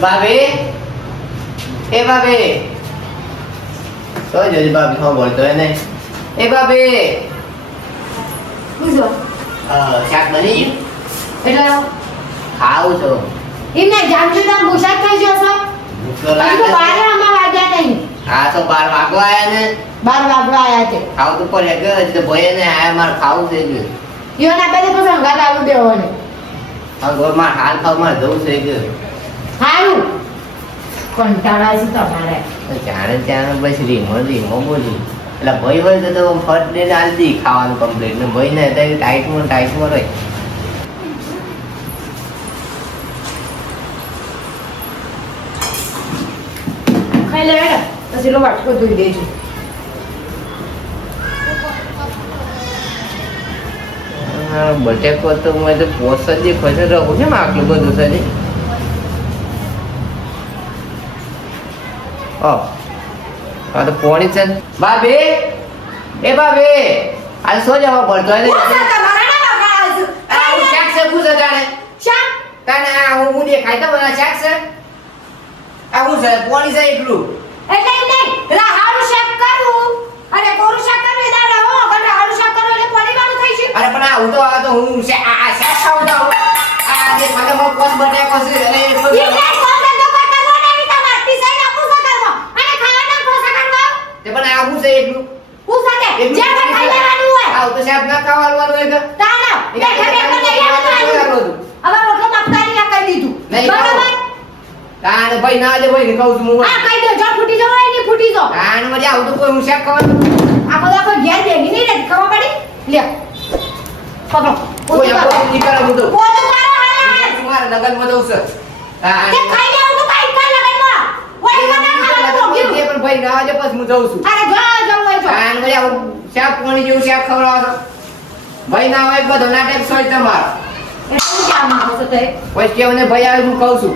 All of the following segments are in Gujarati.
ભાભી એ ભાભી તો જોજી ભાભી ખબર બોલતો હે નહીં એ ભાભી પૂછો શાક બની ગયું એટલે ખાવું છો એમને જામજુદામ પોશાક થઈ ગયો છો ભૂખ તો હજુ લાગે તો 12 આમાં વાગ્યા નહીં હા તો 12 વાગવા આયા ને 12 વાગવા આયા છે ખાવું તો પડે કે હજી તો ભઈએ ને આયા મારે ખાવું થઈ ગયું ઈઓના પેલે તો સંગાત આવું દેવોને હા ઘરમાં હાલ ખાવ મારે જવું થઈ ગયું હારું કંટાળા છે તમારે જાણે ત્યાં બસ રીમો બોલી એટલે ભાઈ હોય તો ફટ દઈને આલતી ખાવાનું કમ્પ્લીટ ને ભાઈ ને ટાઈટમાં રહે ખાઈ લે પછી લો વાટકો ધોઈ દેજો બટેકો તો મેં તો પોસ જ ખોજે રહું છે આટલું બધું છે હા તો પોણી છે ભાભી એ ભાભી આ સો જવા પડતો હે હું શાક છે પૂછો જાણે તને આ હું દેખાય તો મને શાક છે આ હું છે પોણી છે એટલું એટલે નહીં હારું શાક કરું અરે કોરું શાક કરું એ દાડા હો પણ હારું શાક કરું એટલે પરિવાનું થઈ છે અરે પણ આ હું તો હું આ શાક ખાઉં તો આ જે મને મો પોસ બટેકો છે અને એટલું તે પણ આ હું છે એટલું આવ તો શાક ના ખાવાનું હોય કે તાને ભાઈ ના દે ભાઈ ને કહું છું હું તાને મજા આવું તો કોઈ હું શાક ખાવાનું કોઈ આપણે નીકળે હું તો મારા લગનમાં જવું છે તાને પણ ભાઈ ના દે પછી હું જઉં છું તાને મજા આવું શાક પાણી જેવું શાક ખવડાવો ભાઈ ના હોય બધો નાટક સોય તમારો પછી કેવું ને ભાઈ આવે હું કહું છું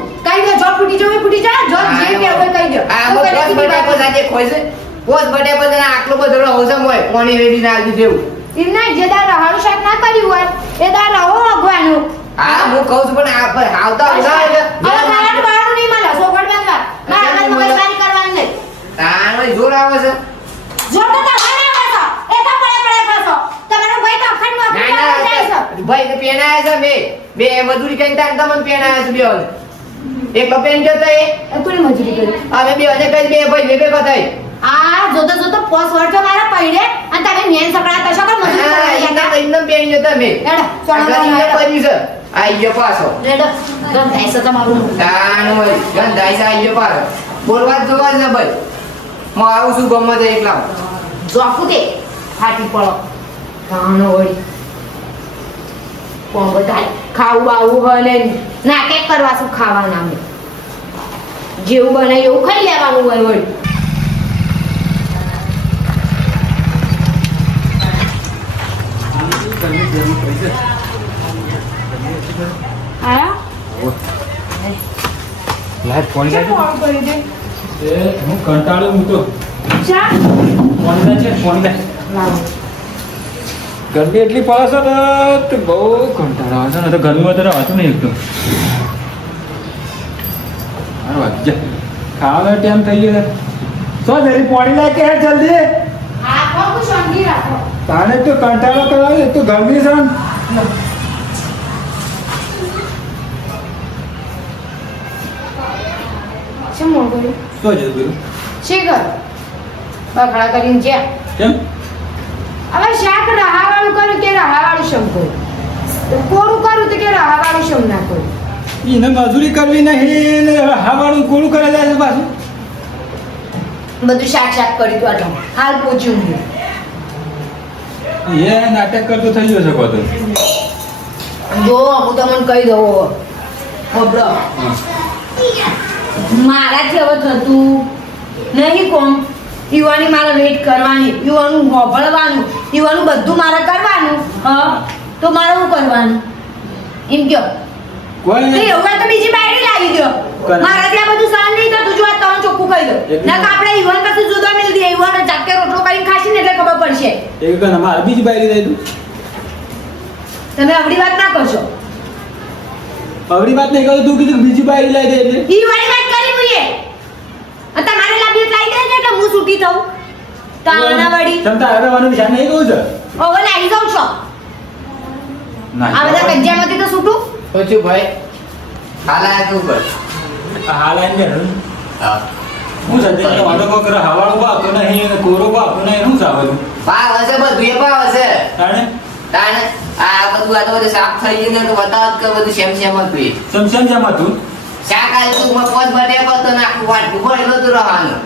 પોસ બટેકો આટલો બધો હોસમ હોય પાણી રેડી ના દેવું હા હું કહું છું પણ આવતા જોર આવે છે ભાઈ તો પેણાયા છે બે મજૂરી કરીને તાર તમને પેણાયા છે બે એક પેન જતો એ મજૂરી કરી હવે બે હજાર કઈ બે ભાઈ બે બતાઈ આ જોતો પોસ વર્ષો મારા પૈડે અને તમે મેન સકડા તો શકો મજૂરી ના એકદમ પેન જતો મે એડો ગંધ પડી છે આઈ ગયો પાછો રેડો ગંધાઈ છે તમારું તાણ હોય ગંધાઈ છે આઈ ગયો પાછો બોલવા જોવા છે ભાઈ હું આવું છું ગમે તે એકલા જોખું તે ફાટી પડો કાનો વળી કોણ બતાય ખાવું આવું હલે નાકે કરવા શું ખાવા નામે જેવું બને એવું ખાઈ લેવાનું હોય વળી લાઈટ ફોન લાગે એ હું કંટાળો હું તો ચા ફોન લાગે ફોન લાગે લાવો ગરમી એટલી પડે છે ને તો બહુ કંટાળો આવે છે ને તો ગરમીમાં તો રહેવાતું નહીં એકદમ હારું વાંચી જા ખાવાનો ટાઈમ થઈ ગયો શું જરી પાણી લાગે કે જલ્દી હા કોણ શાંતિ રાખો તાને તો કંટાળો કરાવે તો ગરમી છે ને શું મોગું શું જતું ગયું શીખર બકડા કરીને જ્યાં કેમ હવે શાક રહાવાળું કરું કે રહાવાળું શમ કરું કોરું કરું તો કે રહાવાળું શમ ના કરું એને મજૂરી કરવી નહીં ને હાવાળું કોળું કરે જાય પાછું બધું શાક કરી તું આટલું હાલ પહોંચ્યું હું એ નાટક કરતો થઈ ગયો છે કોતો જો હું તમને કહી દઉં હોબળો મારાથી હવે થતું નહીં કોમ યુવાની મારે વેઇટ કરવાની યુવાનું હોબળવાનું યુવાનું બધું મારે કરવાનું હા તો મારે શું કરવાનું એમ કયો કોઈ એવું તો બીજી બાયડી લાવી દો મારાથી આ બધું સહન નહીં થતું જો આ તમે ચોખ્ખું કહી દો ના કે આપણે યુવાન પાસે જુદા મિલ દઈએ યુવાન જાતે રોટલો કરીને ખાશી ને એટલે ખબર પડશે એક કને મારે બીજી બાયરી દઈ દઉં તમે આપણી વાત ના કરશો અવળી વાત નહીં કરું તું કીધું બીજી બાઈ લઈ દે એટલે ઈ વાળી વાત કરી મુએ અને તમારે લાવી લાઈ દે એટલે હું છૂટી થઉં તાના વળી તમતા હરવાનું વિચાર નહીં કહું છે હવે લાવી જાઉં છો આ બધા કજ્જામાંથી તો છૂટું પછી ભાઈ હાલા તું કર હાલ આઈને હા હું સદે વાડો કો કરે હવાળો બાતો નહીં અને કોરો બાતો નહીં શું ચાવલું પાવ હશે બધું એ પાવ હશે તાણે તાને આ બધું આ તો બધું સાફ થઈ ગયું ને તો બતાવ કે બધું સેમ સેમ જ પી સમસમ જમા તું શાક આજ તું મત પોત બટે કરતો નાખું વાટ ઉપર એનો તો રહેવાનું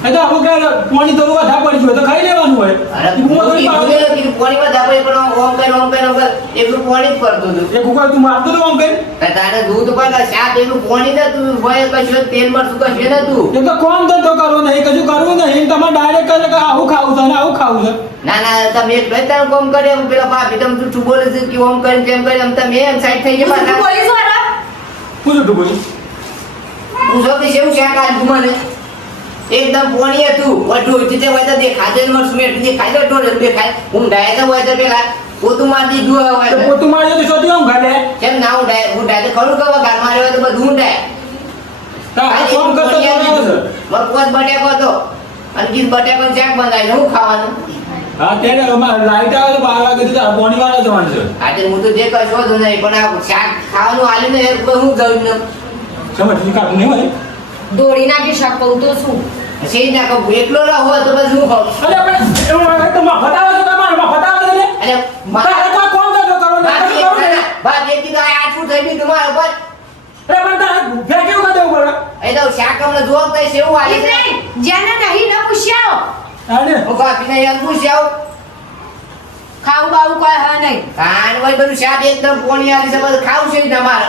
એ તો આપણું કે પાણી થોડું વધારે પડી ગયું તો ખાઈ લેવાનું હોય અરે તું કીધું પાણી માં દાબે પણ ઓમ કર એટલું પાણી જ કરતું હતું એ કુકર તું મારતો તો આમ કઈ તારે દૂધ પર શાક એટલું પાણી ને તું હોય કશું તેલ મરતું કશું ને તું એ તો કોમ ધંધો કરવો નહીં કશું કરવું નહીં તમારે ડાયરેક્ટ કહે કે આવું ખાવું છે ને આવું ખાવું છે ના ના તમે એક ભાઈ તારું કોમ કરે એમ પેલા ભાભી તમે તું બોલે છે કે ઓમ કરીને તેમ કરે એમ તમે એમ સાઈડ થઈ ગયા પાછા પોલીસ વાળા શું જુઠું બોલી હું સૌથી સેવું શાક આજ મને એકદમ પોણી હતું વઢું જીતે હોય તો દેખાતે ન મરસું એટલે દેખાય તો ટોળે દેખાય હું ડાય તો હોય તો પેલા પોતું માર દીધું હોય તો પોતું માર્યો તો શોધી આમ ગાલે કેમ ના હું ડાય તો ખરું કે ગાર માર્યો હોય તો બધું હું ડાય તા કોમ કરતો તો આવે છે મર પોત બટેકો હતો અને કીધ બટેકો શાક બનાવીને હું ખાવાનું હા ત્યારે લાઈટ આવે તો 12 વાગે તો પાણી વાળા જવાનું છે આજે હું તો જે કશો હતું નહીં પણ આ શાક ખાવાનું આલ્યું ને એ હું ગયું ને સમજ કાઢું નહીં હોય દોડી નાખી શકું તો શું સે ના કહું એકલો રહો તો બસ હું ખાઉં અરે આપણે એવું તો માં ફટાવે છે તમારે માં ફટાવે છે ને અરે મારે તો કોમ કરતો કરો ને બાપ એક કીધું આ આઠું થઈ ગયું તમારા ઉપર અરે પણ તારે ફેંક્યું કા દેવું પડે એ તો શાક અમને જોર થાય છે એવું આલી છે જેને નહીં ન પૂછ્યા આને હું કાપીને યાર પૂછ્યા ખાવું બાવું કોઈ હા નહીં કાન ભાઈ બધું શાક એકદમ પોણી આલી છે બધું ખાવું છે તમારે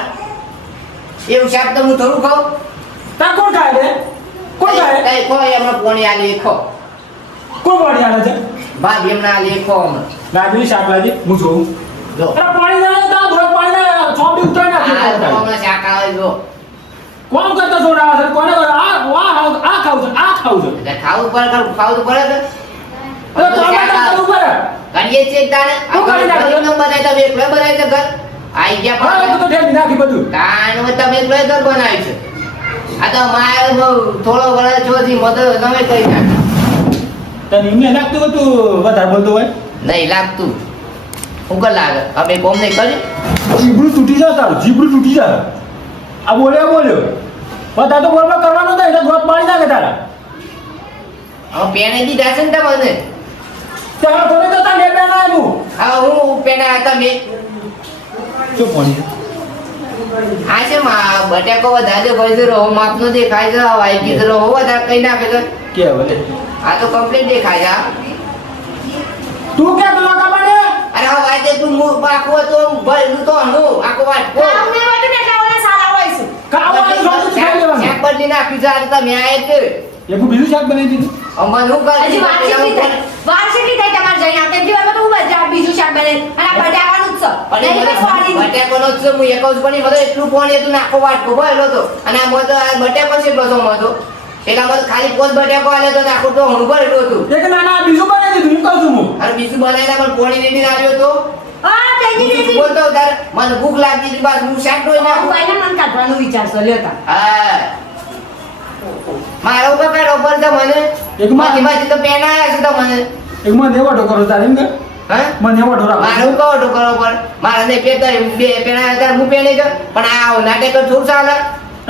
એવું શાક તો હું થોડું ખાઉં તા કોણ ખાય રે કોણ ખાય કઈ કોઈ એમને પોણી આલી ખો કોણ પાણી આલે છે ભાભી એમને આલી ખો અમને લાગી શાકભાજી હું જોઉં જો અરે પાણી ના તા ભોજ પાણી ના છોડી ઉતારી આ તો નાખી અમને શાક આવે જો કોમ કરતો છોડા છે કોને આ ખાવું છે આ ખાવું છે એટલે ખાવું પડે ખાવું તો પડે અરે તો આમાં કરવું પડે કરીએ છીએ તાણે શું કરી નાખ્યું? ઘરનો બનાવી તમે એકલો બનાવી છે ઘર આઈ ગયા હા તો ઠેલી નાખી બધું કાન તમે એકલો ઘર બનાવી છે આ તો મારે થોડો વળે ચોથી મદદ તમે કરી નાખી તને એમને લાગતું કે તું વધારે બોલતો હોય નહીં લાગતું હું કર લાગે અમે કોમ નહીં કરી જીબડું તૂટી જાય તારું જીબડું તૂટી જાય આ બોલ્યો બધા તો બોલવા કરવાનો થાય એટલે ગોત પાડી નાખે તારા હવે પેણે દીધા છે ને તમને તારા કોને તો તાર લે પેલા આવ્યું હા હું પેણા હતા મેં શું પાણી આ છે માં બટાકો વધારે ભાઈ તો રહો માપનો દેખાય છે વાઈ કીધું રહો વધારે કઈ નાખે છે કે ભલે આ તો કમ્પ્લીટ દેખાય તું કે પેલા કાપડે છે અરે હવે વાઈ તે તું મુખ આખું તો ભરેલું તો હણું આખું વાટ ખાવું નહીં હોતું ને એટલે ઓલા સારા હોય છે ખાવાનું જોતું ખાઈ લેવાનું શાક બદલી નાખ્યું છે આજે તમે આયા કે એક બીજું શાક બનાવી દીધું અમન હું કરી હજી વાર કેટલી થઈ તમારે જઈને આવતા જીવનમાં તો હું બજાર બીજું શાક બને અને આ બટાકાનું જ છે નહીં કે સ્વાદી નહીં. બટેકોનો જ છે હું એક જ પણ બધો એટલું પાણી હતું નાખો વાટકો ભરેલો હતો અને આ બધો આ બટેકો છે બધો હતો પેલામાં તો ખાલી પોત બટેકો આલ્યો તો નાખું તો હણું ભરેલું હતું એક નાના બીજું બનાવી દીધું એમ કહું છું હું અને બીજું બનાવીને પણ પાણી રેડી આવ્યો હતો હા તેની બીજું દેતી બોલતો તાર મને ભૂખ લાગતી હતી બાદ હું શાક ધોઈ નાખું ભાઈને મન કાઢવાનું વિચારશો લ્યો તા હા મારો ઉપર કાઢો પર તો મને એક માં- માંથી તો પેના આવ્યા છે તો મને એક મને એવો કરો તારે એમ કે હા મને એવો ઢોરા મારું કહો તો કરો પર મારા ને બે પેના આવ્યા હું પેને ગયો પણ આ નાટક તો થોડું ચાલે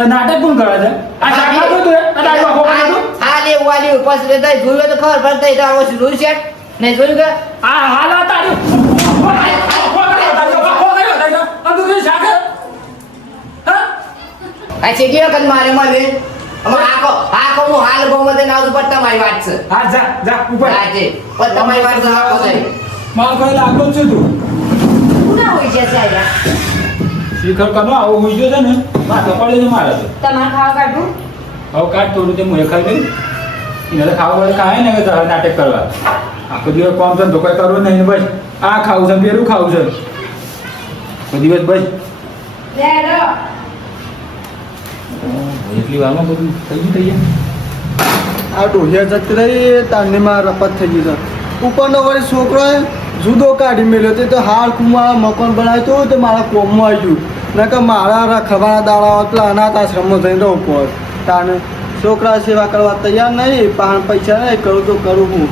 નાટક કોણ કરે છે આ શાક ખાધું તું આ તારું આખો ખાધું હા લે વાલી ઉપર રહેતા જોયું તો ખબર પડતા તો આવો જોયું છે નહીં જોયું કે આ હાલ આ તારું આ છે કે વખત મારે મળે આખો હું હાલ ગોમતે ના ઉપર તમારી વાત છે હા જા જા ઉપર હા છે પણ તમારી વાત છે આખો થઈ માર કોઈ લાગતો જ છે તું પૂરા હોઈ જશે આયા શિખર કનો આવો હોઈ ગયો છે ને માર કપાળે જ મારે છે તમારે ખાવા કાઢું હવે કાઢ થોડું તે મુએ ખાઈ લઈ એને ખાવા વાળે ખાય ને કે તારે નાટક કરવા આખો દિવસ કોમ છે ધોકાઈ કરવું નહીં ને બસ આ ખાવું છે બેરું ખાવું છે કોઈ દિવસ બસ લેરો એટલી વારમાં બધું થઈ ગયું તૈયાર આ ડોહિયા જતી રહી તારની માં રપત થઈ ગઈ છે ઉપરનો વળી છોકરો જુદો કાઢી મેલ્યો તે તો હાર કુમા મકાન બનાવ્યું હતું તે મારા કોમમાં આવી ગયું નકર મારા રખવાના દાડા પેલા અનાથ આશ્રમમાં જઈને રહું પર તાને છોકરા સેવા કરવા તૈયાર નહીં પણ પૈસા નહીં કરું તો કરું હું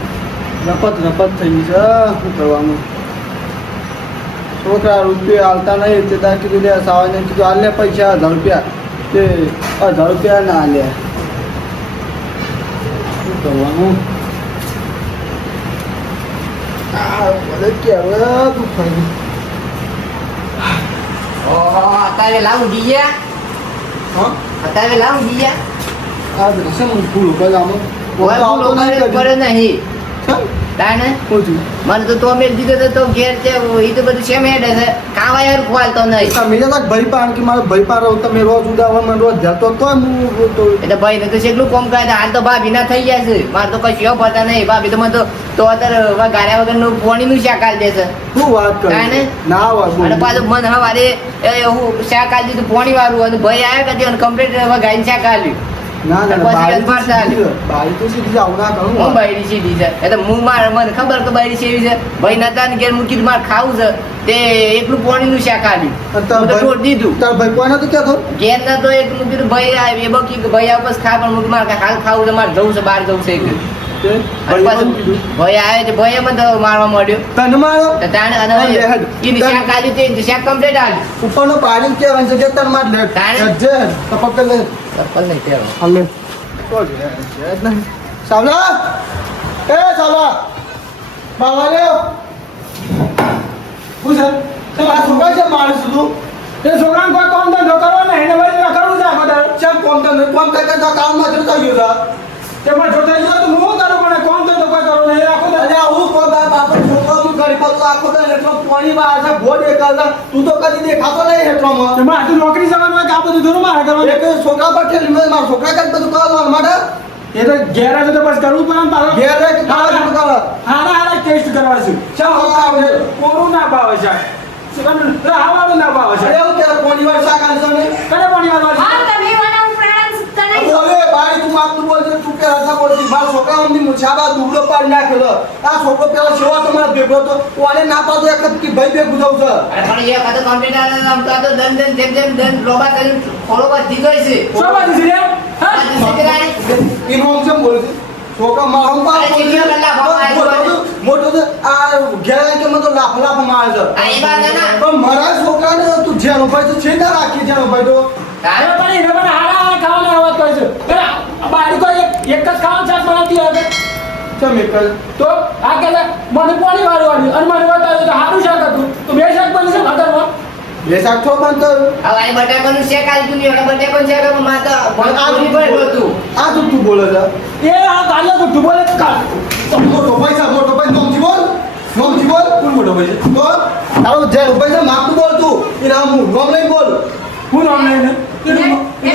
રપત થઈ ગઈ છે શું કરવાનું છોકરા રૂપિયા હાલતા નહીં તે તાર કીધું લે સાવાને કીધું હાલ લે પૈસા 1000 રૂપિયા તે 1000 રૂપિયા ના લે શું કરવાનું બધે કેવું તું ફરી અત્યારે લાવું ગયા હા અત્યારે લાવું ગયા આ દર્શન ભૂલ ઉપર આમાં આવતો નહીં તાને મને તો મેં દીધો તો ઘેર છે એ તો બધું સેમ હેડ છે કાવા યાર ખવાલતો નહીં તમે તો ભાઈ પાન કે મારો ભાઈ પાન રહો તમે રોજ ઉડાવવા મને રોજ જતો તો હું તો એટલે ભાઈ ને તો કેટલું કોમ કરે હાલ તો ભાભી ના થઈ ગયા છે મારે તો કશું પતા નહીં ભાભી તો મને તો અત્યારે ગાર્યા વગર નું પોણી નું શાક આલી દેશે શું વાત કરે તાને ના વાત અને પાછું મન હવારે હું શાક આલી દીધું પોણી વાળું અને ભાઈ આવ્યા કદી અને કમ્પ્લીટ ગાઈને શાક આલ્યું ના ના પછી મારતા આલ્યું બાઈ તો સીધી જાવ ના કરું હું બાયડી સીધી છે એટલે હું મને ખબર કે બાયડી સેવી છે ભાઈ નતા ને ઘેર મૂકી મારે ખાવું છે તે એકલું પોણી નું શાક આલ્યું હું તો છોડ દીધું તાર ભાઈ કોને તો ક્યાં તો ઘેર ના તો એક મૂકી ભાઈ આવે એ બકી કે ભાઈ આપસ ખા પણ મૂકી મારે હાલ ખાવું છે મારે જવું છે બહાર જવું છે કે ભાઈ આવે છે ભાઈ મને તો મારવા મળ્યો તને મારો તો તાણે અને એની શાક આલ્યું તે શાક કમ્પ્લીટ આલ્યું ઉપરનો પાણી કેવાનું છે કે તને માર લે તાણે? જે તપક લે ચપ્પલ નહીં પહેરો હાલે તો જ નહીં સાવલા એ સાવલા બાવા લે પૂછ તો આ છોકરા છે માણસ તું તે છોકરાને કોઈ કામ ધંધો કરવો નહીં એને ભાઈ રખડવું છે આખો દાડો. ચમ કોમ તો કોમ કરતા તો કામમાં જતો ગયો તે પણ જો થઈ ગયો તો હું શું કરું પણ કામ ધંધો કોઈ કરવો નહીં આખો દાડો. અરે હું કો બાપા છોકરાનું ગરીબ તો આખો તો એટલો પાણીમાં આ ગો દેખાતા તું તો કદી દેખાતો નહીં એટલોમાં તે મારે તો નોકરી જવાનું હોય કે આ બધું થોડું મારે કરવાનું. એક છોકરા પર ઠેલી મારા છોકરા કઈ બધું કરવાનું માટે એ તો ઘેર આવે તો બસ કરવું પડે ને પાછો. ઘેર રહે કે તારા શું કરે હારા ટેસ્ટ કરવા છે. શા આવે કોરું ના ભાવે છે રાહવાળું ના ભાવે છે. અરે એવું કે કોની વાર શાક આલશો ને કને પાણી વાળવા છે? હા તમે વાના ઉપરાણ તને બોલે બાઈ તું માપ તું બોલજે તું કે હતા બોલતી મારા છોકરાઓની મુછાબા દુબળો પાડી નાખ્યો આ છોકરો પેલા સેવા તો મારા ભેગો તો કોને ના પાડો એક જ કે ભાઈ ભેગું જાઉં છે અરે પણ એ વખત કમ્પ્લીટ આવે આમ તો દન જેમ દન લોબા કરીને ફોલો પર દીધો છે શું વાત છે રે? હા? આ દિવસે કરાય એનું આમ કેમ બોલે છે છોકરા મારો પા અરે ચીડિયો કલાક હવા મોટો તો આ ઘેર કે મને તો લાફ લાફ મારે છે આ એ વાત ના પણ મારા છોકરાને તું જેનો ભાઈ તો છે ના રાખી જેનો ભાઈ તો અરે પણ એને પણ હારા ખાવાનો અવાજ કરે છે. અરે બારી કોઈ એક જ ખાવાનું શાક બનાવતી હોય છે. ચમ એક તો આ કે મને પાણી વાળવાનું અને મને બતાવ્યું કે સારું શાક હતું તો બે શાક બની છે ભાતરમાં. બે શાક છો પણ તો હવે આ બટાકાનું શેક આલતું નહીં એટલે બટાકાનું શેક આમાં માતા આ પૂરી પર હતું આ તું બોલે છે એ આ ગાડીઓ તો ડૂબોલે જ કાઢ. મોટો પૈસા નોમથી બોલ કોણ મોટો પૈસા તો તારો જે પૈસા માપતું બોલ તું એના હું નોમ નહીં બોલ હું નામ લઈને એનું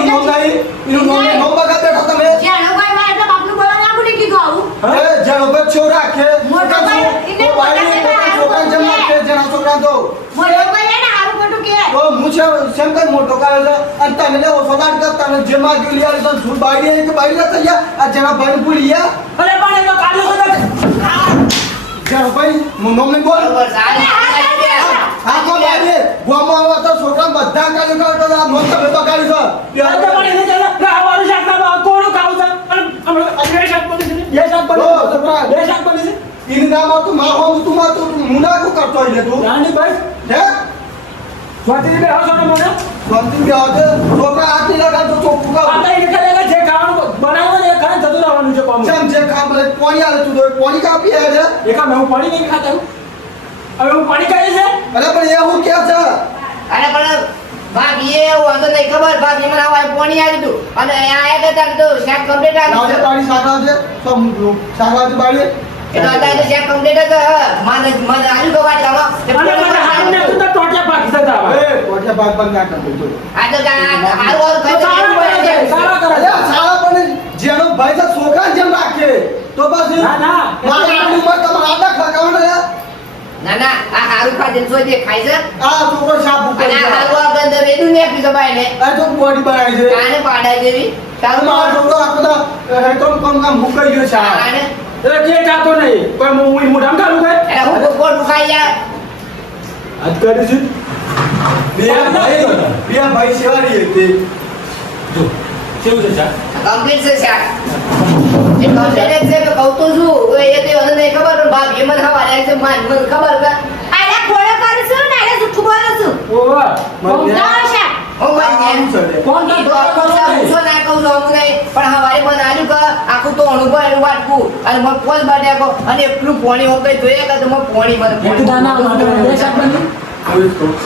નોમ નહીં એનું નોમ બગા બેઠો તમે જાણો ભાઈ ભાઈ તો બાપનું બોલા ના કોને કીધું આવું એ જેનો ભાઈ છો રાખે મોટો ભાઈ, એને તો બાઈ મોટા છોકરા જેમ રાખે જેના છોકરા તો મોટો ભાઈ એને હારું ખોટું કે તો હું છે સેમ કઈ મોટો કરે છે અને તમે ને સોદાટ કરતા ને જે માં ગયું યાર તો શું બાઈ કે બાઈ ના થઈ ગયા આ જેના ભાઈ ભૂલી ગયા અરે પણ એનો ગાડીઓ તો જેનો ભાઈ હું નોમ નહીં બોલ બરોબર સારી આ કો બાઈ ગોમો આવો તો છોકરા બધા કાલી કરતો આ નોમ તમે તો કાલી છે અરે પણ એને ચાલે રાહવાળું શાક ના ભાવ કોનું ખાવું છે અને હમણાં બે શાક બની છે બે શાક બની ઓ, છોકરા. છે બે શાક બની છે. इन नाम तो मारो તું માં તું મુના કો કરતો હોય તું રાણી ભાઈ હે સ્વાતિ બે હાસો ને મને સંતી કે હોતે છોકરા આટી લગા તો ચોખ્ખું આ કા તો એને કહેલા જે ખાવાનું બનાવ્યું ને એ ખાઈને જતું રહેવાનું છે પાછું. જેમ જે કામ ભલે કોણી આલે તું તો કોણી કાપી હે રે એ કામ હું પાણી નહીં ખાતા હું. હવે હું પાણી ખાઈ છે અરે પણ એ હું કે છે અરે પણ ભાભી એ વાંધો નહીં ખબર ભાભી મને આવા પોણી આવી હતું અને આ એક હતા તો શાક કમ્પ્લીટ લાવજે આવી પાણી સાગરાજે તો સાગરાજે બાળી એટલે અત્યારે તો શાક કમ્પ્લીટ હતું મને આલુ તો વાત કરો અને મને હાથ ને તું તો ટોટિયા પાકી જતા હવે. એ કોઠે ભાગ ભાગ ના કરતો તો આ તો હારું તો સારા કરે છે, સારા કરે અરે છે. સારા પણ જેનો ભાઈ તો છોકરા જેમ રાખે તો પછી ના, ના. મારા આટલું મત તમારા આટલા ખકાવવાના યાર ના ના આ હારું ખાધેલું છો જે ખાય છે આ છોકરો શાપ ઉપર અને આ હારું આપણે અંદર રેડું ને આપી સબાય ને આ તો બોડી બનાવી છે કાને પાડાઈ દેવી તારું મારો મારું છોકરો આખો તો હેઠળ કામ મુકાઈ ગયો છે આ. કાને એટલે કે ખાતો નહીં કોઈ હું મોઢામાં ખાલું કઈ એટલે હું કોણ ખાઈ યાર આજ કરી છે બે ભાઈ સેવારી હતી જો કેવું છે ચા કમ્પ્લીટ છે શાક એ કમ્પ્લીટ છે કે કહું તો શું એ તે મને નહીં ખબર પણ બાપ એ મને ખબર છે મને ખબર કે આલા ખોળો કરું છું ને આલા જુઠ્ઠું બોલું છું ઓવા જાઓ શાક ઓ મારી કોણ તો ના કહું છું હું નહીં પણ હવારે મને આવ્યું કે આખું તો અનુભવ એનું વાટકું અને મને પોસ બાટ્યા અને એટલું પોણી હો ગઈ જોઈએ કે મને પોણી મને એક દાના માટે બે શાક બની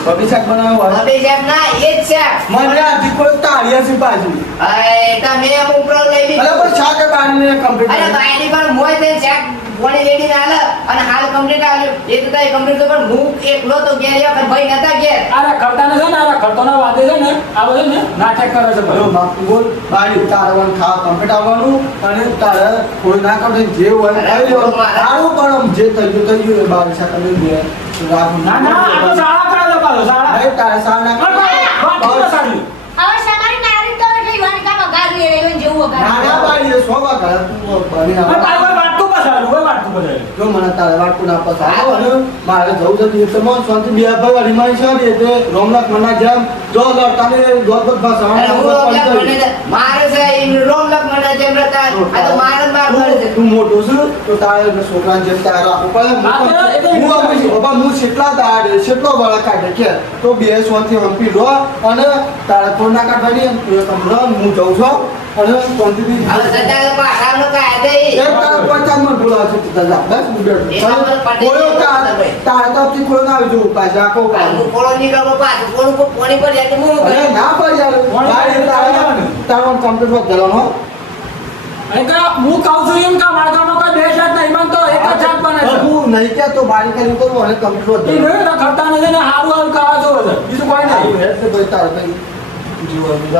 અભિષેક બનાવો હવે સાહેબ ના એ જ છે મને આથી કોઈ તાળિયા છે બાજુ તમે એમ ઉપર લઈ લીધું અરે પણ શાક બાળને કમ્પ્લીટ અરે બાયડી પણ મોય તે શાક પોણી લેડી ના આલે અને હાલ કમ્પ્લીટ આવ્યું એ તો તાઈ કમ્પ્લીટ પણ હું એકલો તો ઘેર આવ્યો પણ ભાઈ નતા ઘેર આરા ખરતાને છે ને આરા ખરતોના વાદે છે ને આવો છે ને નાટક કરે છે હલો બાપુ બોલ બાળી તારવાનું ખાવા કમ્પ્લીટ આવવાનું અને તારે કોઈ ના કરે જે હોય અરે ખાઈ લેવાનું. મારા- સારું પણ જે થઈ ગયું એ બાળી શાક કરી દે રાખું ના ના આ તો શાળા કરે પાછો શાળા અરે તારે સાર ના વાટકો સાડી હવે સમારી નારી તો એટલે ઈવાની કામ ગાડી એને જેવું ના ગાડી ના બાળી સોવા કરે તું બની આ આવે તારે વાટકો પાછાડું હોય વાટકો પાછાડું જો મને તારે વાટકું ના પસાર અને મારે જવું છે એટલે મન શાંતિ બે ભાઈ હરીમાઈ છે ને એટલે રોમનાથ મના જેમ જો લડતાને દોત ભાષા અરે હું રોમલક મને છે. મારે છે એ રોમલક મને જેમ રહેતા આ તો મારે જ માર કરે છે તું મોટો છું તો તારે છોકરાને જેમ તારે રાખવું પડે હું બાબા હું કેટલા તારે કેટલો બળા કાઢે કે તો બે સોનથી હંપી રો અને તારે કોઈ ના કાઢવાની તું એક હમણાં હું જઉં છું અને શાંતિથી હવે સત્યા પાછાનો કાયદે એક તારે પચાસ માં બોલાવ છે તું જા બસ હું બેઠો એ ખબર પડે કોયો તારે તો તી કોઈ ના આવી જવું પાછા આખો હું કોળો નીકળો પાછું કોણ પોણી પર જાય તો હું અરે કરું? ના પડી યાર તારો કમ્પ્યુટર ધરવાનો અને કે હું કહું છું એમ કે મારા ગામમાં કોઈ બે શાક નહીં બનતો એક જ શાક બને છે હું નહીં કે તો બારી કરી કરું અને કમ્પ્યુટર એ નહીં તો ખરતા નથી ને હારું હારું ખાવા જોવે છે બીજું કોઈ નહીં ભાઈ તારે કઈ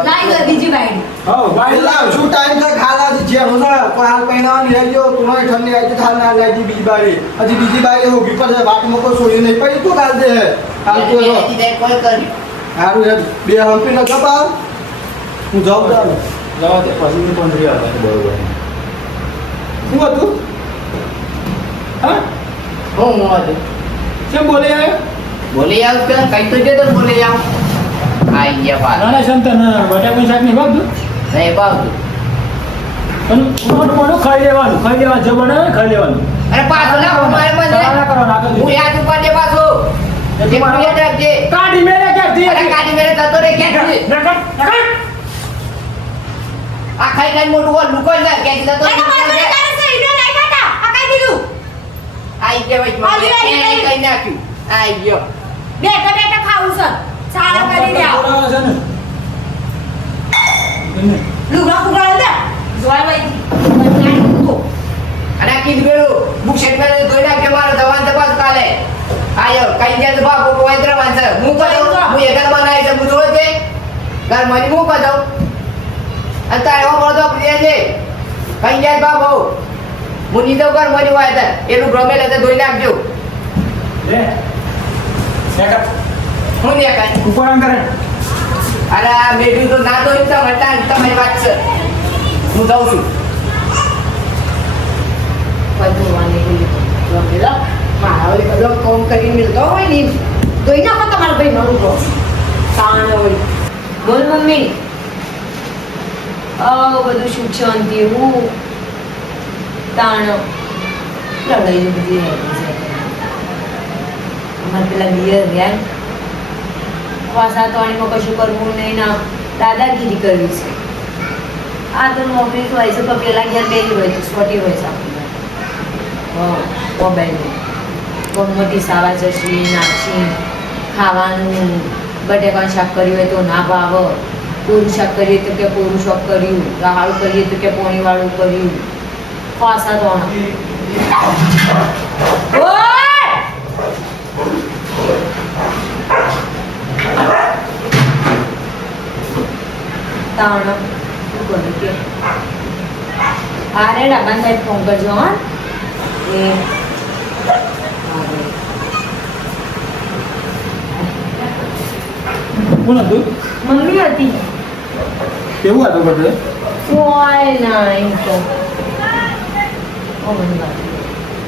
લાઈ ગઈ બીજી બાઈડી હો ભાઈ પેલા શું ટાઈમ છે ખાલા છે જે હોસા કોઈ હાલ પહેરવાની લઈ ગયો તું નહીં ઠંડી આવી થાલ ના લાગી બીજી બારી હજી બીજી બારી હોગી પર છે વાટમાં કોઈ સોરી નહીં પડી તું કાલ દે હાલ તો જો એથી જાય કોઈ કર્યું હારું યાર બે હંપી ન કપાવ હું જાઉં ચાલો જવા દે પછી ની પંદરી આવે બરોબર શું હતું હા હું હતું કેમ બોલે આવે બોલી આવ કે કઈ તો જે તો બોલી આવ આઈ ગયા પાછા નાના સંતન બટાકા શાક નહીં ભાવતું નહીં ભાવતું પણ મોટું મોટું ખાઈ લેવાનું જે બનાવે ખાઈ લેવાનું અરે પાછો ના મારે ના કરવાનું, આગળ મને હું યાદ ઉપર દે પાછો જે યાદ રાખજે કાઢી મેલે ક્યાંથી અરે કાઢી મેરે થતો રે ક્યાં આ ખાઈ ખાઈ મોટું બોલ લુકો જ ના ક્યાં જતો અરે મારે મને તારે છે ઈડો લઈ ગયા આ કઈ દીધું આઈ ગયા વઈ આવી, આવી, મને આવી. કઈ નાખ્યું આઈ ગયો બેઠા બેઠા ખાવું છે સારા કરી દે આવ લુગડા ફુગડા દે જોઈ વઈ તો અને આ કીધું પેલું બુક સેટ પર ધોઈ નાખ મારો દવાન તપાસ કાલે આયો કઈ ગયા તો બાપુ કોઈ દ્રવાન છે હું કહું હું એક જ બનાવી છે હું જોઈ દે ઘર મને હું કહું અને તારે એવો બધો પ્રિય છે કઈ ગયા બાપુ હું નીચે ઘર મને હોય છે એનું ગમે એટલે ધોઈ નાખજો હું ને કઈ ઉપર કરે અરે આ બેઠું તો ના તો તમારી વાત છે હું જાઉં છું બધું વાને ગઈ મારા ઓલી બધો કોમ કરી મિલતો હોય ને તો એ નાખો તમારા ભાઈ મારું કહો તાણ હોય બોલ મમ્મી બધું સુખ શાંતિ હું તાણ લડાઈ બધી અમારે પેલા દિયર ગયા પાછા તોણીમાં કશું કરવું નહીં ના દાદાગીરી કરવી છે આ તો નોકરી તો હોય છે પણ પેલા ઘેર બેરી હોય છે સ્પોટી હોય છે આપણી મોબાઈલ મોટી સાવા જશી નાખશી ખાવાનું બટેકાનું શાક કર્યું હોય તો ના ભાવ કોરું શાક કરીએ તો કે કોરું શાક કર્યું રાહાળું કરીએ તો કે પોણીવાળું કર્યું પાછા તોણા તાણ શું કરું કે અરે ડબાનભાઈ ફોન કરજો હા એ કોણ હતું મમ્મી હતી કેવું હતું બધું કોઈ નહીં તો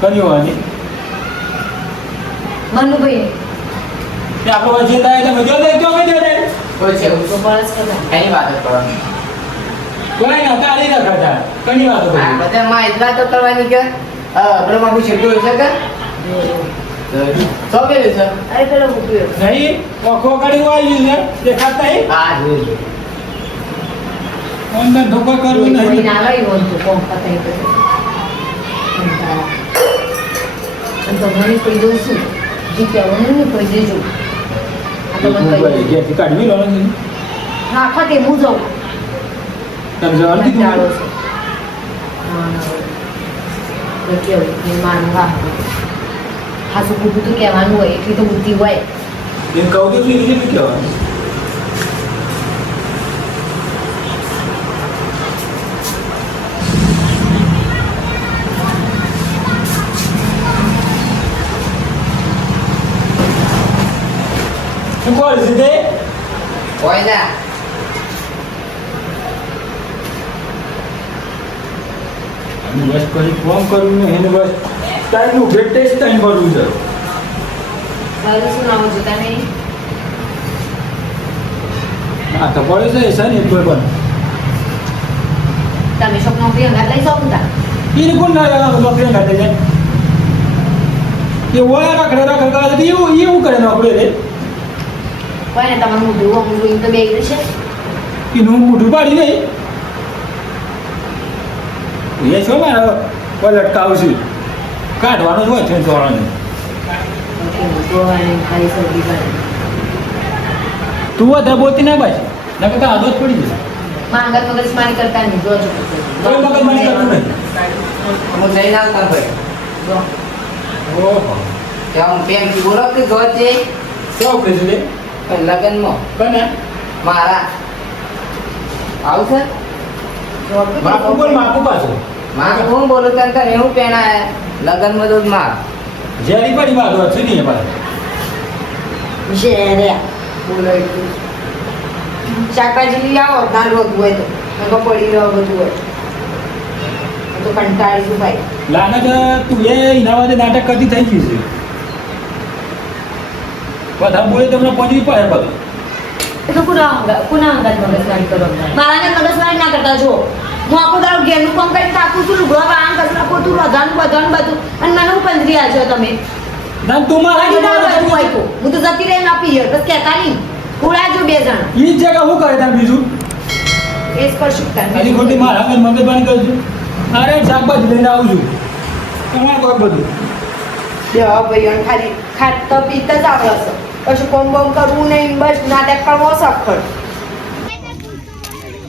કર્યું હોવાની મનુભાઈ તે આપણો વચ્ચે થાય તો મજો લેજો કે દે દે કોઈ છે તો બળસ કરે એની વાત જ કરવાની કોઈ ના તાળી ના ખાતા કણી વાતો આ કરી બધા માં એટલા તો કરવાની કે બ્રહ્મા પૂછે તો છે કે સોપેલું છે અરે પેલો મૂક્યો નહીં ઓખો કાઢી વાળી ને દેખાત નહીં હા જોઈ અંદર ધોકો કરવું કોઈ નહીં ના લઈ હોય તો કોમ પતાઈ દે અને તો ઘણી કોઈ દઉં છું જી કહેવાનું ને કોઈ દેજો આ તો મને કહી દે. જે કાઢવી લો ને હા ખતે હું જાઉં તમ જવાનું કીધું ચાલો છે હા તો કેવું કે માનું હા હા શું ખોટું તો કહેવાનું હોય એટલી તો બુદ્ધિ હોય એમ કહું તો શું રીતે કહેવાનું શું કોલ સીધે હોય ના બસ પછી ફોન કરવું ને એને બસ ટાઈમનું ટેસ્ટ ટાઈમ ભરવું છે તારે શું નામ છે તને હા તો પડે છે સર ને કોઈ પણ તમે શોખ નોકરી અંગાત લઈ જાઓ ને એને કોણ ના નોકરી કાઢે છે એ ઓળા રાખડે કરે છે એવું કરે નોકરી રે કોઈ ને તમારું મોઢું અમુક જોઈને તો બે છે એનું મોઢું પાડી નહીં એ છો મારે કોઈ લટકાવું છું કાઢવાનું જ હોય છે ચોરાનું ખાલી સબ્જી કરે તું વધારે બોલતી ના ભાઈ નકર તો આદત પડી જશે માંગત મગજ મારી કરતા નહીં જો કોઈ મગજ મારી કરતું નહીં હું જઈને આવતા ભાઈ જો ઓહો ત્યાં હું પ્રેમથી બોલો કે જો છે કેવું કહે છે લગ્નમાં કને મારા આવશે બાપુ બોલ બાપુ પાછો મારે હું બોલું તને એવું પેણા લગ્નમાં તો માર જેરી પડી વાત વાત છે નહીં પાછો ઝેરે બોલો એટલું શાકભાજી લઈ આવો દાળ વધુ હોય તો નકો પડી રહ્યો બધું હોય હું તો કંટાળીશું ભાઈ લાગે છે તું એ ઇનાવાદે નાટક કરતી થઈ ગઈ છે બધા બોલે તમને પહોંચી પડે બધું એ તો કુના અંગાત મગજમારી કરો મારાને મગજમારી ના કરતા જો હું આખો દાડો ઘેરનું કામ કરીને થાકું છું લુગડા વાળા કચરા પોતું બધાનું બધું અને મને હું પંજરી આજો તમે ના તું મારા હજી દાડો બધું હોય તો હું તો જતી રહીને આપી યાર બસ કહેતા નહીં ઉડાજો બે જણ ઈ જગ્યા શું કરે તાર બીજું એ જ કરશું તાર આની ખોટી મારા ઘર મગજમારી કરજો અરે શાકભાજી લઈને આવું છું તમારે કોઈ બધું બે ભાઈ અને ખાલી ખાતા પીતા જ આવડે છે પછી કોમ બોમ કરવું નહીં બસ નાટક કરવો સખર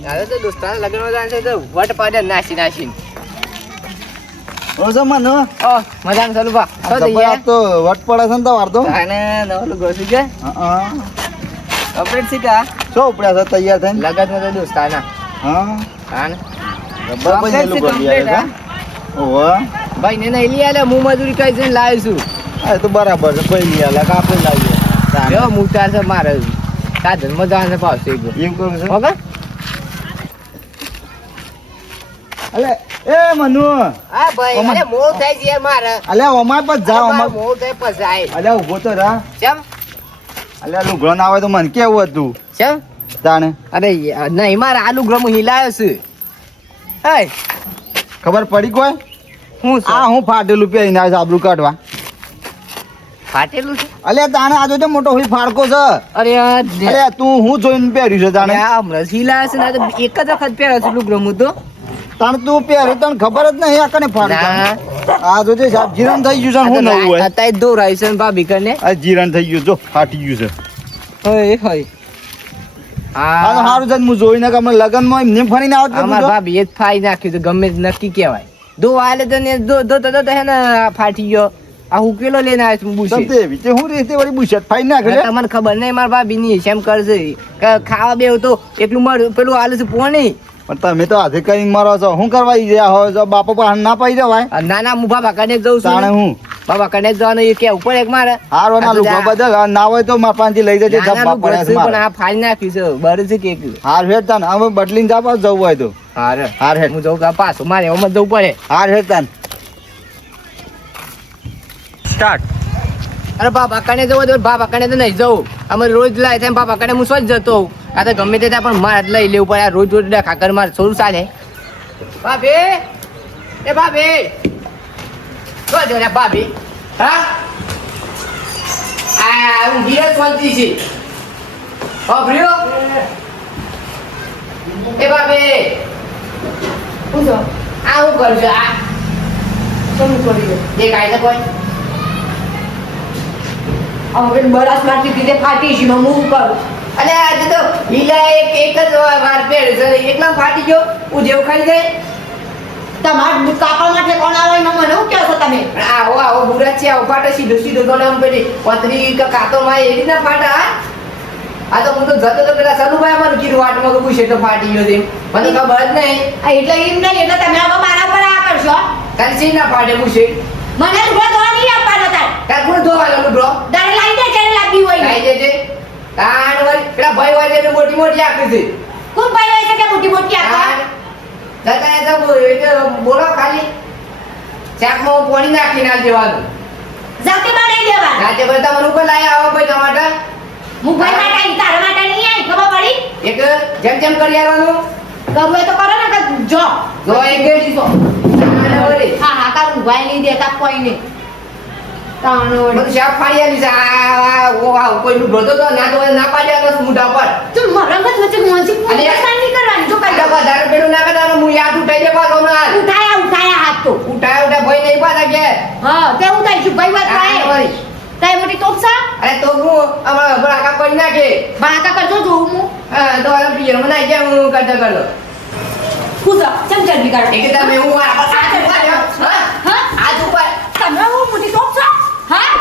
હવે તો દોસ્તાર લગ્નમાં જાય છે તો વટ પાડે નાસી નાસીને રોજો મને મજામાં ચાલુ બા તો તો વટ પડે છે ને તો વારતો અને નવલું ગોસી છે હા કમ્પ્લીટ સીટા શું ઉપડ્યા છે તૈયાર થઈને લગ્નમાં તો દોસ્તારના હા હાને બરાબર Complete એલું છે, કરી complete, આવે ઓહો ભાઈ ને નહીં લઈ આલે હું મજૂરી કઈ જઈને લાવ્યો છું આ તો બરાબર છે કોઈ લઈ આલે કે આપણે લાવીએ જો મુતાર છે મારે સાધન મજા છે પાવશે એક એવું કરું છે ઓકે અલે એ મનુ હા ભાઈ ઓમાં. અરે મોડ થાય છે યાર મારે અલે અમાર પર જા અમાર મોડ થાય પછી આય અલે ઉભો તો રા ચમ અલે લુગડો ના આવે તો મને કેવું હતું ચમ તાણે અરે યાર, નહીં મારે આલુ ગ્રામ હિલાયો છે હે ખબર પડી કોઈ હું આ હું ફાટેલું પહેરીને આવ્યો આબરૂ કાઢવા ફાટેલું છે અલે તાણે આ જોજે મોટો હોય ફાડકો છે અરે યાર, અલે તું હું જોઈને પહેર્યું છે અરે તાણે આ હમણાં હિલાયો છે ને આ તો એક જ વખત પહેર્યો છે લુગડો હું તો તાણે તું પહેર્યું તને ખબર જ નહીં આ કને ફાડકો ના આ જોજે સાહેબ જીરણ થઈ ગયું છે ને હું નવું હોય અત્યારે દોરાયું છે ને ભાભી કરીને આ જીરણ થઈ ગયું જો ફાટી ગયું છે હોય હોય આ તો હા સારું છે હું જોઈને કે અમે લગનમાં એમને ફરીને આવત અમાર ભાભી એ જ ફાઈ નાખ્યું તો ગમે તે નક્કી કહેવાય દો આલે તો ને દો દો તો હે ને ફાટી ગયો આ ઉકેલો લઈને આવ્યો છું બુશે તે વિચે હું રીતે વળી બુશટ ફાઈ નાખે લે તમને ખબર નહીં મારા ભાભી ની શેમ કરશે કે ખાવા બેવ તો એટલું મળ પેલું આલે છે પોણી પણ તમે તો હાથે કરીને મારો છો હું કરવા ઈ ગયા હોય જો બાપો પાસે ના પાઈ જવાય ના ના હું બાબા કને જઉં તાણે છું હું બાબા કને જવાનું એ કે ઉપર એક મારે હારો ના લુગડો બદલ આ ના હોય તો મારા પાસેથી લઈ જજે નાના જબ્બા પડ્યા છે પણ મારે આ ફાઈ નાખ્યું છે બર છે કે હાર હેડ તાન હવે બદલીને જા પાછું જવું હોય તો હારે હાર હેડ હું જઉં કે પાછું મારે એમાં જવું પડે હાર હેડ તાન સ્ટાર્ટ અરે બાપા કને જવો તો બાપા કને તો નહીં જવું અમે રોજ લાય થાય બાપા કને હું સ્વચ્છ જતો હોઉં આ તો ગમે તે થાય પણ મારે લઈ લેવું પડે આ રોજ રોજ ખાકર મારે થોડું ચાલે ભાભી એ ભાભી શું જો ભાભી હા આ હું ગીર શાંતિ છે ભાભરીઓ એ ભાભી પૂછો આ હું કરજો આ શું કરી દો દેખાય છે કોઈ હવે બરાસ મારતી દીધે ફાટી છે હું શું કરું અલે આજે તો હીલા એક જ વાર પેડ છે એકલા ફાટી ગયો હું જેવું ખાઈ જાય તમાર કાપા માટે કોણ આવે એમાં મને શું કહો છો તમે આવો આવો બુરા છે આવો ફાટે સીધો સીધો ગળામાં પેલી પતરી કે કાતો માં એ રીતના ફાટા આ તો હું તો જતો તો પેલા સનુભાઈ અમારું કીધું વાટમાં કે પૂછે તો ફાટી ગયો છે મને ખબર જ નહીં આ એટલે એમ નહીં એટલે તમે હવે મારા પર આ કરશો કાલ સી ના ફાટે પૂછે મને લુગડો ધોવા નહીં આપવાનો તાર કાલ કોણ ધોવાનો લુગડો દાડે લાવી દે જ્યારે લાવી હોય ખાઈ દેજે તાણ વળી પેલા ભાઈ હોય એટલે મોટી મોટી આખી છે કોણ ભાઈ હોય છે કે મોટી મોટી આપા જતા એ તો બોલો ખાલી શાકમાં પાણી નાખી ના દેવાનું જાતે બનાવી દેવા રાતે બધા મને ઉપર લાયા આવો ભાઈ ટમાટર હું ભાઈ માટે આવી તારા માટે નહીં આવી ખબર પડી એક જેમ જેમ કરી આવવાનું કરવું હોય તો કરો ને કે જો જો એક દીધો હા હા કારું ભાઈ નહીં દેતા કોઈ નહીં તાણો બધું શાક ફાડી આવી છે આ કોઈ ઢોતો તો ના તો ના પાડ્યા તો મુઢા પર તું મરંગત વચ્ચે મોંસી અરે પૂરી નહીં કરવાની જો કઈ એટલે વધારે પેલું ના કરવાનું હું યાદ ઉઠાઈ દે પાછો હમણાં ઉઠાયા હાથ તો ઉઠાય ભાઈ નહીં પાછા કે હા તે હું થઈ છું ભાઈ વાત થાય તાઈ મોટી તોપસા અરે તો હું હમણાં બરાકા કરી નાખે બાકા કરજો જોઉં હું હા તો આ પિયર મને નાખી હું કરતા કરતો કુસા ચમ ચડવી કાઢો એક તમે હું આ આજ ઉપર તમે હું મોટી તોપસા હા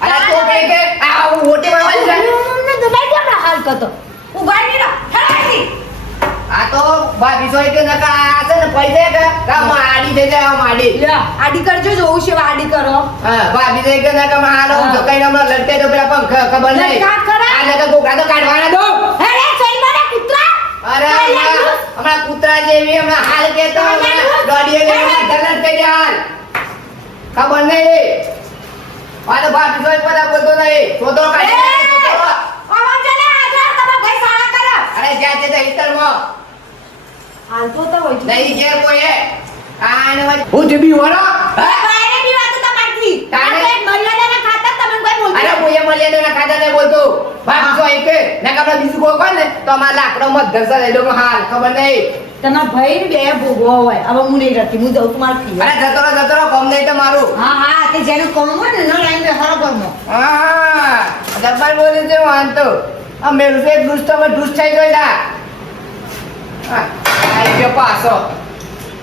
અરે તો કે આ મોટી વાળી મને દબાઈ દે ના હાલ કરતો ઉભા નહીં રહો ઠરાઈ આ તો ભાભી સોય કે નકા આ છે ને પૈસા કે કામ આડી થઈ જાય આમ આડી લ્યા આડી કરજો જોઉં છે આડી કરો હા ભાભી સોય કે નકા માલો તો કઈ નંબર લટકે તો પેલા પંખ ખબર નહીં લટકા ખરા? આ નકા ગોગા તો કાઢવાના દો અરે સોઈ મારા કૂતરા અરે હમણાં કૂતરા જેવી હમણાં હાલ કે તો દોડીએ ને ધલત કરી હાલ ખબર નહીં આ તો ભાભી સોય પતા બોલતો નહીં સોતો કાઢી સોતો આવા ચલે આજા તમે ભાઈ સારા કરો અરે જ્યાં છે હિતરમાં હાલ તો હોય છે નહીં ઘેર કોઈ હે આને હું જીબી વરો બાયરે બી વાત તમારી તારે? તારે મર્યાદાના ખાતર તમે કોઈ બોલતો અરે કોઈ મર્યાદાના ખાતા નહીં બોલતો ભાભી તો એક ને કપડા બીજું કોઈ કોણ ને તો અમાર લાકડો મત ઘરસા લઈ લો હાલ ખબર નહીં તમારા ભાઈ બે ભોગવો હોય હવે હું નહીં રહેતી હું જઉં તમારે પીવા અરે જતો રહો કોમ નહીં તમારું હા હા તે જેને કોમ હોય ને ન લાઈને હરો કરનો હા જબ્બર બોલે છે વાંધો આ મેરું છે દુષ્ટ માં દુષ્ટ થઈ ગયેલા હા આઈ ગયો પાછો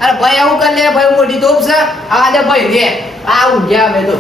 અરે ભાઈ આવું કર લે ભાઈ મોટી તોપ છે આ દે ભાઈ રે આ ઉઠ્યા અમે તો